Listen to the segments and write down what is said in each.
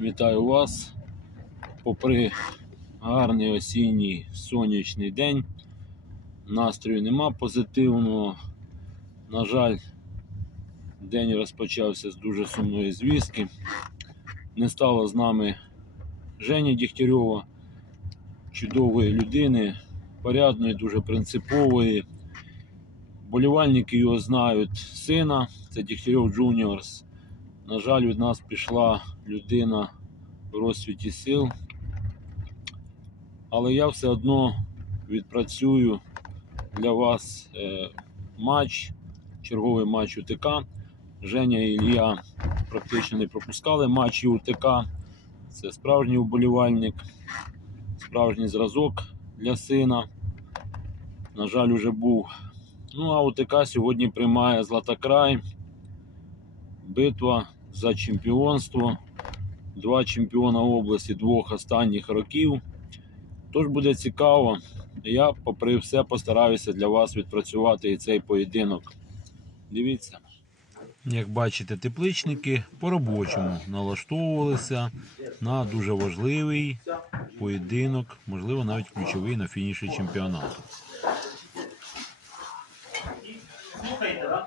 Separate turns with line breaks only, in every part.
Вітаю вас. Попри гарний осінній сонячний день, настрою нема позитивного. На жаль, день розпочався з дуже сумної звістки. Не стало з нами Жені Дігтярьова, чудової людини, порядної, дуже принципової. Болівальники його знають сина, це Дігтярьов Джуніорс. На жаль, від нас пішла людина в розсвіті сил. Але я все одно відпрацюю для вас е, матч, черговий матч УТК. Женя і Ілля практично не пропускали матчі УТК. Це справжній уболівальник, справжній зразок для сина. На жаль, уже був. Ну, а УТК сьогодні приймає Златокрай. Битва за чемпіонство. Два чемпіона області двох останніх років. Тож буде цікаво. Я, попри все, постараюся для вас відпрацювати і цей поєдинок. Дивіться. Як бачите, тепличники по-робочому налаштовувалися на дуже важливий поєдинок, можливо, навіть ключовий на фініші чемпіонату.
Слухайте, да?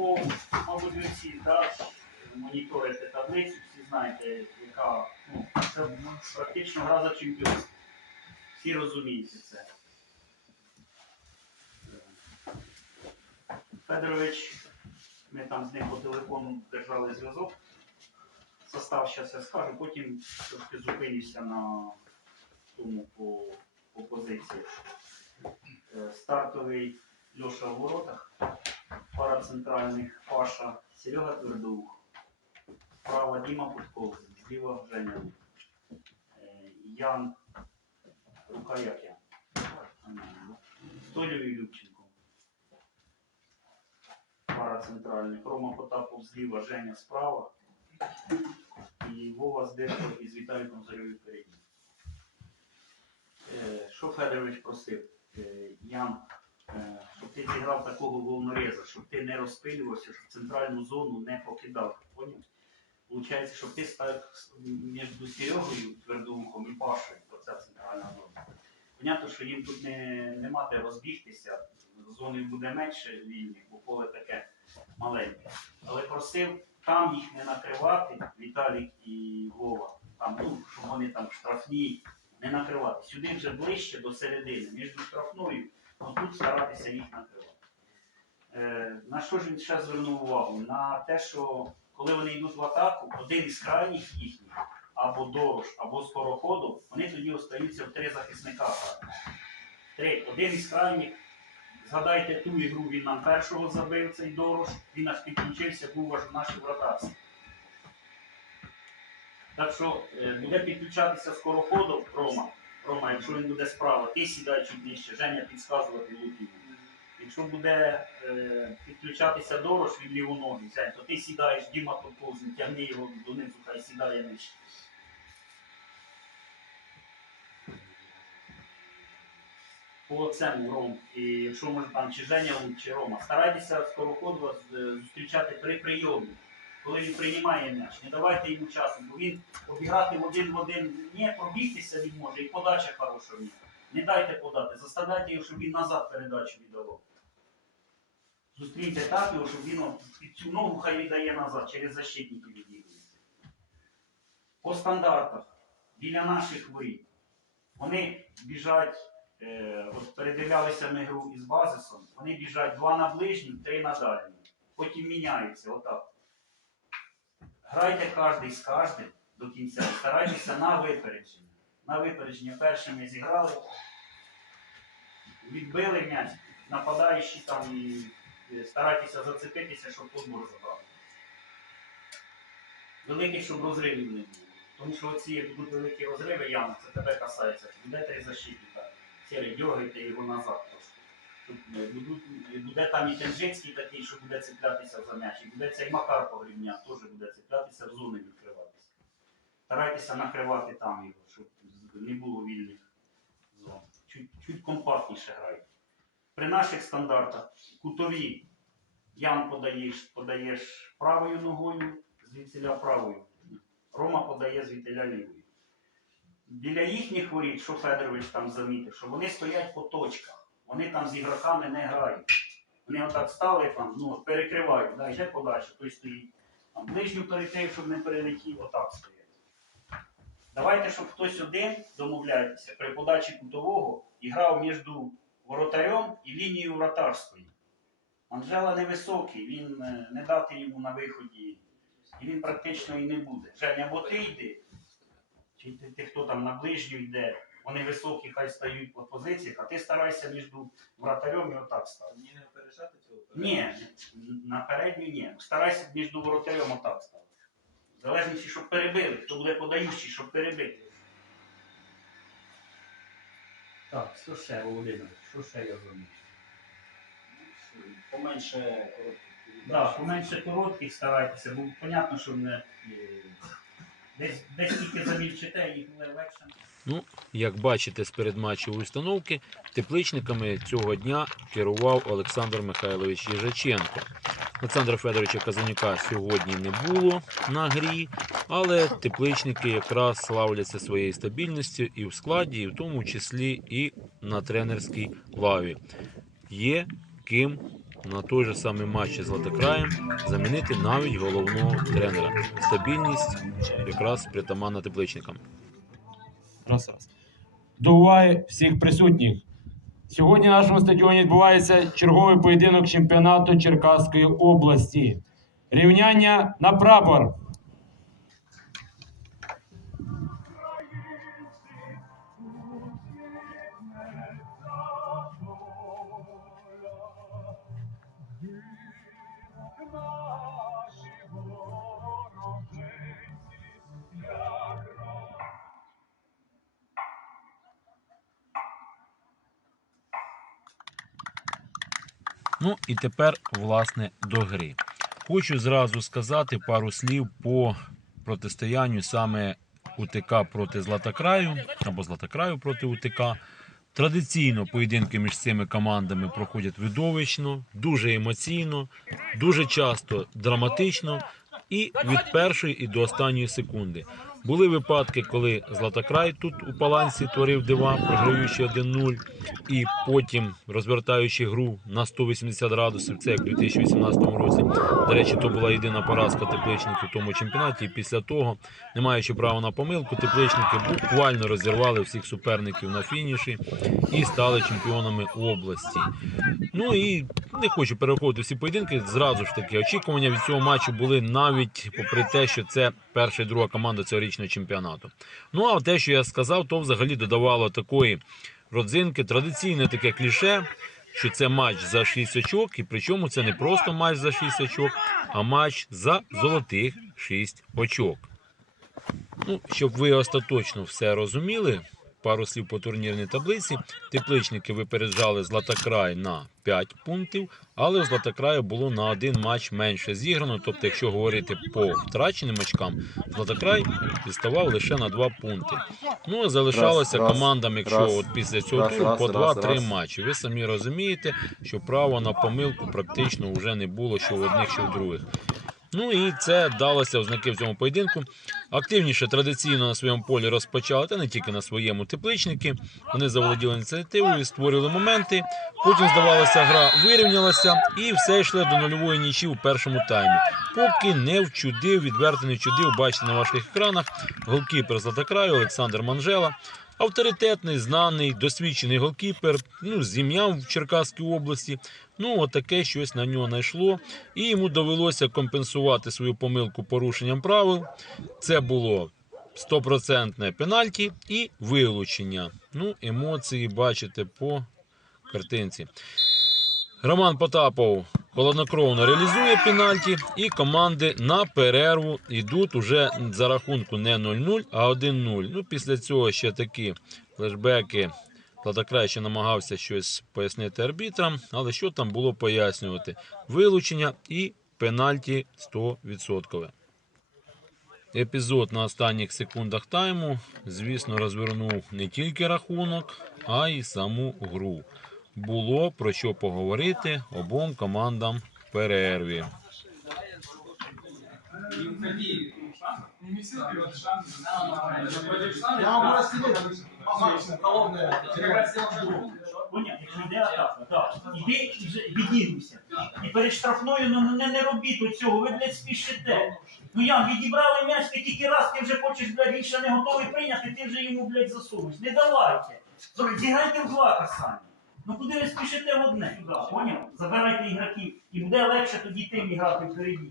По, мабуть, ви всі да, моніторите таблицю, всі знаєте, яка ну, це практично гра за чемпіон. Всі розумієте це. Федорович, ми там з ним по телефону держали зв'язок. Состав зараз я скажу, потім трошки зупинюся на тому по, по позиції. Е, Стартовий Льоша в воротах, пара центральних Паша, Серега Твердоух, справа Діма Путков, зліва Женя. Е, Ян, рука як я? І Любченко. Пара центральних. Рома Потапов зліва, Женя справа. І Вова з Дирко із Віталіком Зарьові впереді. Е, Що Федорович просив? Е, Ян, е, щоб ти зіграв такого волнореза, щоб ти не розпилювався, щоб центральну зону не покидав. Поняв? Получається, щоб ти став між Серегою твердоухом і Пашою, оця центральна зона. Понятно, що їм тут не, нема де розбігтися, зони буде менше вільних, бо поле таке маленьке. Але просив там їх не накривати, Віталік і Вова, там, ну, щоб вони там штрафні не накривати. Сюди вже ближче до середини, між штрафною, тут старатися їх накривати. Е, на що ж він ще звернув увагу? На те, що коли вони йдуть в атаку, один із крайніх їхніх, або дорож, або скороходу, вони тоді остаються в три захисника. Три. Один із крайніх, згадайте ту ігру, він нам першого забив цей дорож, він аж підключився, був аж в нашій вратарці. Так що е, буде підключатися скороходом Рома. Рома, якщо він буде справа, ти сідай чуть нижче, Женя підсказувати луків. Якщо буде е, підключатися дорож від лівоноги, Жень, то ти сідаєш, Діма поповзне, тягни його донизу, хай сідає нижче. По цьому Ром, і якщо може там чи Женя, чи Рома, старайтеся скороходу е, зустрічати при прийомі коли він приймає м'яч. Не давайте йому часу, бо він обіграти один в один не пробігтися він може, і подача хороша в нього. Не дайте подати, заставляйте його, щоб він назад передачу віддавав. Зустріньте так його, щоб він під цю ногу хай віддає назад, через защитників відігрується. По стандартах, біля наших воріт, вони біжать, е, от передивлялися ми гру із базисом, вони біжать два на ближню, три на дальню. Потім міняються, отак. Грайте кожен з кожним до кінця. Старайтеся на випередження. На випередження першими зіграли, відбили м'яч, нападаючи там і е, старайтеся зацепитися, щоб подбор забрав. Великі, щоб розривів не було. Тому що оці будуть великі розриви, Яна, це тебе касається. Буде три защитника. Сірий, дергайте його назад трошки. Е, Буде там і Тенжицький такий, що буде цеплятися за м'яч. І буде цей Макар Погрібня, теж буде цеплятися, в зони відкриватися. Старайтеся накривати там його, щоб не було вільних зон. Чуть, чуть компактніше грайте. При наших стандартах кутові Ян подаєш, подаєш правою ногою, звідсіля правою. Рома подає звідтиля лівою. Біля їхніх воріт, що Федорович там замітив, що вони стоять по точках. Вони там з ігроками не грають. Вони отак стали там, ну, перекривають, да, йде подача, той стоїть. Там ближню перекрив, щоб не перелетів, отак стоять. Давайте, щоб хтось один, домовляйтеся, при подачі кутового і грав між воротарем і лінією вратарської. Анжела невисокий, він е, не дати йому на виході, і він практично і не буде. Женя, або ти йди, чи ти, ти хто там на ближню йде, вони високі, хай стають по позиціях, а ти старайся між вратарем і отак стати.
Мені не опережати цього?
Ні, на передню ні. Старайся між воротарем отак ставити. В залежності, щоб перебили, хто буде подаючий, щоб перебити. Так, що ще, Володимир, що ще я зробив?
Поменше коротких
Да, поменше коротких старайтеся, бо понятно, що не десь, десь тільки замільчите, їх буде легше.
Як бачите з передматчевої установки, тепличниками цього дня керував Олександр Михайлович Їжаченко. Олександра Федоровича Казанюка сьогодні не було на грі, але тепличники якраз славляться своєю стабільністю і в складі, і в тому числі і на тренерській лаві. Є ким на той же самий матч з Латокраєм замінити навіть головного тренера. Стабільність якраз притаманна тепличникам.
Раз, раз. До уваги всіх присутніх. Сьогодні на нашому стадіоні відбувається черговий поєдинок чемпіонату Черкаської області. Рівняння на прапор.
Ну і тепер, власне, до гри. Хочу зразу сказати пару слів по протистоянню саме УТК проти Златокраю або Златокраю проти УТК. Традиційно поєдинки між цими командами проходять видовищно, дуже емоційно, дуже часто драматично і від першої і до останньої секунди. Були випадки, коли Златокрай тут у Паланці творив дива, програючи 1-0, і потім розвертаючи гру на 180 градусів, це як у 2018 році. До речі, то була єдина поразка тепличників в тому чемпіонаті. І після того, не маючи права на помилку, тепличники буквально розірвали всіх суперників на фініші і стали чемпіонами області. Ну і не хочу переходити всі поєдинки. Зразу ж таки, очікування від цього матчу були навіть попри те, що це перша і друга команда цьогорічного чемпіонату. Ну а те, що я сказав, то взагалі додавало такої родзинки, традиційне таке кліше, що це матч за 6 очок, і причому це не просто матч за 6 очок, а матч за золотих 6 очок. Ну, щоб ви остаточно все розуміли, пару слів по турнірній таблиці. Тепличники випереджали Златокрай на 5 пунктів, але у Златокраю було на один матч менше зіграно. Тобто, якщо говорити по втраченим очкам, Златокрай відставав лише на 2 пункти. Ну, залишалося
Раз,
командам, якщо
раз,
от після цього
раз,
туру
раз,
по 2-3 матчі. Ви самі розумієте, що право на помилку практично вже не було що в одних, що в других. Ну і це далося в знаки в цьому поєдинку. Активніше традиційно на своєму полі розпочали, та не тільки на своєму тепличники. Вони заволоділи ініціативою, створювали моменти. Потім, здавалося, гра вирівнялася і все йшло до нульової нічі у першому таймі. Поки не вчудив, відверто не вчудив, бачите на ваших екранах. Голкіпер Златокраю Олександр Манжела. Авторитетний, знаний, досвідчений голкіпер, ну, з ім'ям в Черкаській області. Ну, отаке щось на нього знайшло. І йому довелося компенсувати свою помилку порушенням правил. Це було стопроцентне пенальті і вилучення. Ну, емоції бачите по картинці. Роман Потапов холоднокровно реалізує пенальті, і команди на перерву йдуть уже за рахунку не 0-0, а 1-0. Ну, після цього ще такі флешбеки. Владокрай ще намагався щось пояснити арбітрам, але що там було пояснювати? Вилучення і пенальті 100%. Епізод на останніх секундах тайму, звісно, розвернув не тільки рахунок, а й саму гру. Було про що поговорити обом командам в перерві.
Іди і. І перед штрафною ну, не, не робіть оцього, ви, блядь, спішите. Ну я відібрали м'яч, ти тільки раз, ти вже хочеш, блядь, він не готовий прийняти, ти вже йому, блядь, засунеш. Не давайте. Зіграйте в два касання. Ну куди ви спішите в одне? Туди, поняв? Забирайте ігроків. І буде легше тоді тим грати впереді.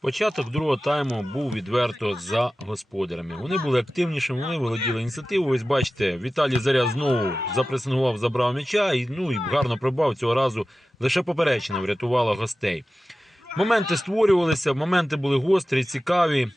Початок другого тайму був відверто за господарями. Вони були активнішими, вони володіли ініціативою. Ось бачите, Віталій Заря знову запресингував, забрав м'яча і ну і гарно пробав цього разу. Лише поперечина врятувала гостей. Моменти створювалися, моменти були гострі, цікаві.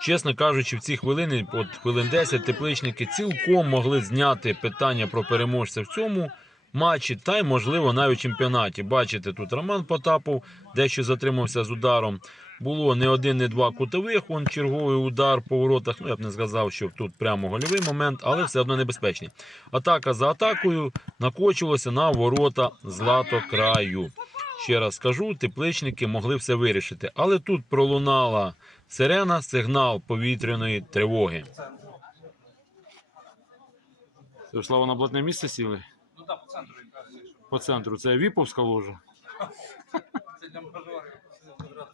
Чесно кажучи, в ці хвилини, от хвилин 10, тепличники цілком могли зняти питання про переможця в цьому матчі, та й можливо навіть в чемпіонаті. Бачите, тут Роман Потапов дещо затримався з ударом. Було не один, не два кутових. Он черговий удар по воротах. Ну я б не сказав, що тут прямо гольовий момент, але все одно небезпечний. Атака за атакою накочувалася на ворота Златокраю. Ще раз скажу, тепличники могли все вирішити, але тут пролунала сирена, сигнал повітряної тривоги. Слава на блатне місце сіли?
Ну так, по центру.
По центру. Це Віповська ложа.
Це для мажорів.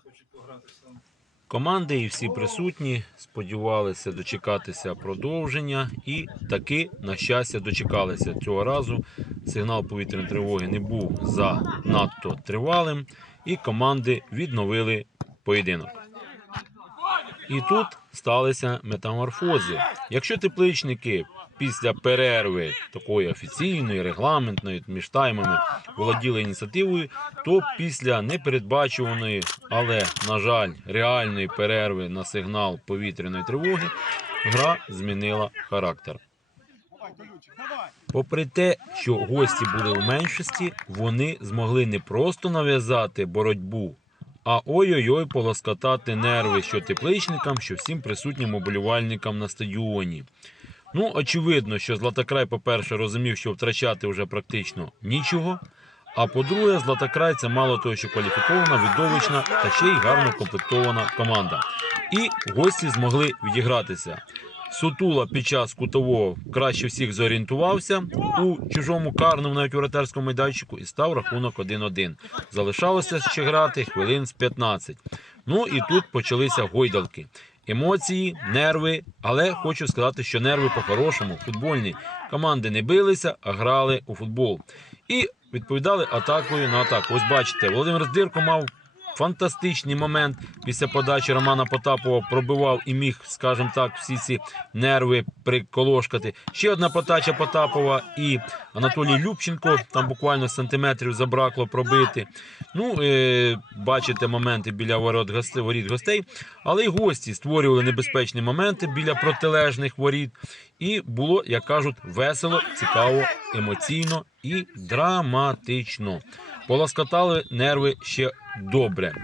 Хочуть пограти сам.
Команди і всі присутні сподівалися дочекатися продовження, і таки, на щастя, дочекалися цього разу. Сигнал повітряної тривоги не був занадто тривалим, і команди відновили поєдинок. І тут сталися метаморфози. Якщо тепличники після перерви такої офіційної, регламентної між таймами володіли ініціативою, то після непередбачуваної, але, на жаль, реальної перерви на сигнал повітряної тривоги, гра змінила характер. Попри те, що гості були у меншості, вони змогли не просто нав'язати боротьбу, а ой-ой-ой полоскотати нерви що тепличникам, що всім присутнім уболівальникам на стадіоні. Ну, очевидно, що Златокрай, по-перше, розумів, що втрачати вже практично нічого. А по-друге, Златокрай це мало того, що кваліфікована, видовищна та ще й гарно комплектована команда. І гості змогли відігратися. Сутула під час кутового краще всіх зорієнтувався у чужому карному, навіть у вратарському майданчику, і став рахунок 1-1. Залишалося ще грати хвилин з 15. Ну і тут почалися гойдалки. Емоції, нерви, але хочу сказати, що нерви по-хорошому, футбольні. Команди не билися, а грали у футбол. І відповідали атакою на атаку. Ось бачите, Володимир Здирко мав фантастичний момент після подачі Романа Потапова. Пробивав і міг, скажімо так, всі ці нерви приколошкати. Ще одна подача Потапова і Анатолій Любченко. Там буквально сантиметрів забракло пробити. Ну, е, бачите моменти біля ворот гостей, воріт гостей. Але й гості створювали небезпечні моменти біля протилежних воріт. І було, як кажуть, весело, цікаво, емоційно і драматично. Полоскотали нерви ще добре.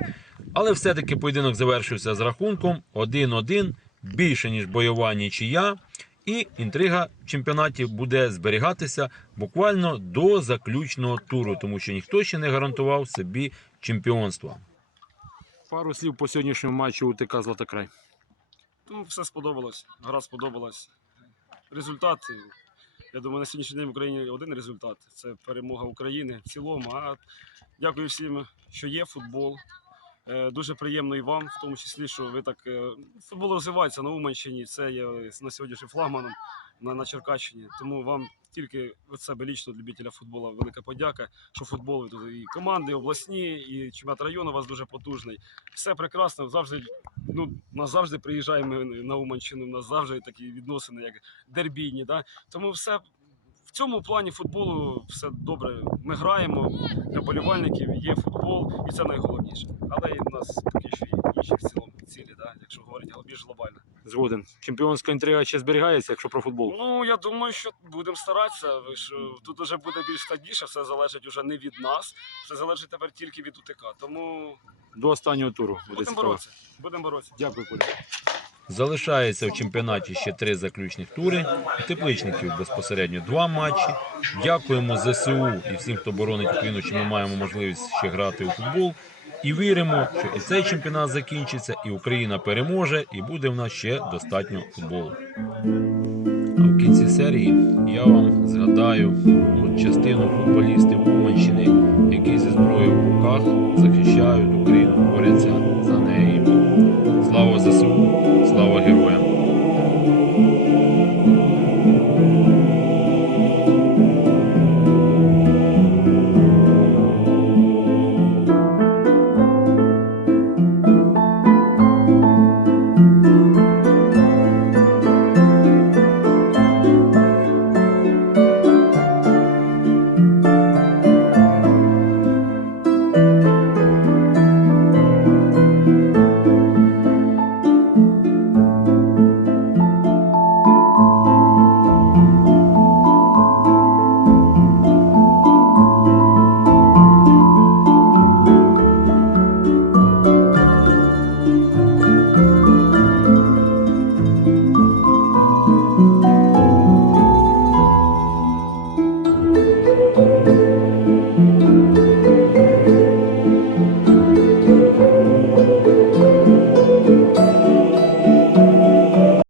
Але все-таки поєдинок завершився з рахунком 1-1, більше ніж бойова нічия. І інтрига в чемпіонаті буде зберігатися буквально до заключного туру, тому що ніхто ще не гарантував собі чемпіонства. Пару слів по сьогоднішньому матчу УТК Златокрай.
Ну, все сподобалось. Гра сподобалась. Результат. Я думаю, на сьогоднішній день в Україні один результат це перемога України в цілому. А дякую всім, що є футбол. Е, Дуже приємно і вам, в тому числі, що ви так е, футбол розвивається на Уманщині. Це є на сьогоднішній флагманом на, на Черкащині. Тому вам тільки від себе лічно любителя футболу велика подяка, що футбол тут і команди обласні, і чемпіонат району у вас дуже потужний. Все прекрасно. Завжди ну, нас завжди приїжджаємо на Уманщину, у нас завжди такі відносини, як дербійні. Да? Тому все в цьому плані футболу все добре. Ми граємо для болівальників, є футбол, і це найголовніше. Але і в нас поки що є інші в цілому цілі, да? якщо говорити більш глобально.
Згоден. Чемпіонська інтрига ще зберігається, якщо про футбол.
Ну я думаю, що будемо старатися. Ви ж, е, тут вже буде більш складніше, все залежить вже не від нас, все залежить тепер тільки від УТК. Тому
До останнього туру буде
будемо боротися. Будемо боротися.
Дякую, Коля. Залишається в чемпіонаті ще три заключних тури. У Тепличників безпосередньо два матчі. Дякуємо ЗСУ і всім, хто боронить Україну, що ми маємо можливість ще грати у футбол. І віримо, що і цей чемпіонат закінчиться, і Україна переможе, і буде в нас ще достатньо футболу. А в кінці серії я вам згадаю от частину футболістів Уманщини, які зі зброєю в руках захищають Україну, борються за неї. Слава ЗСУ!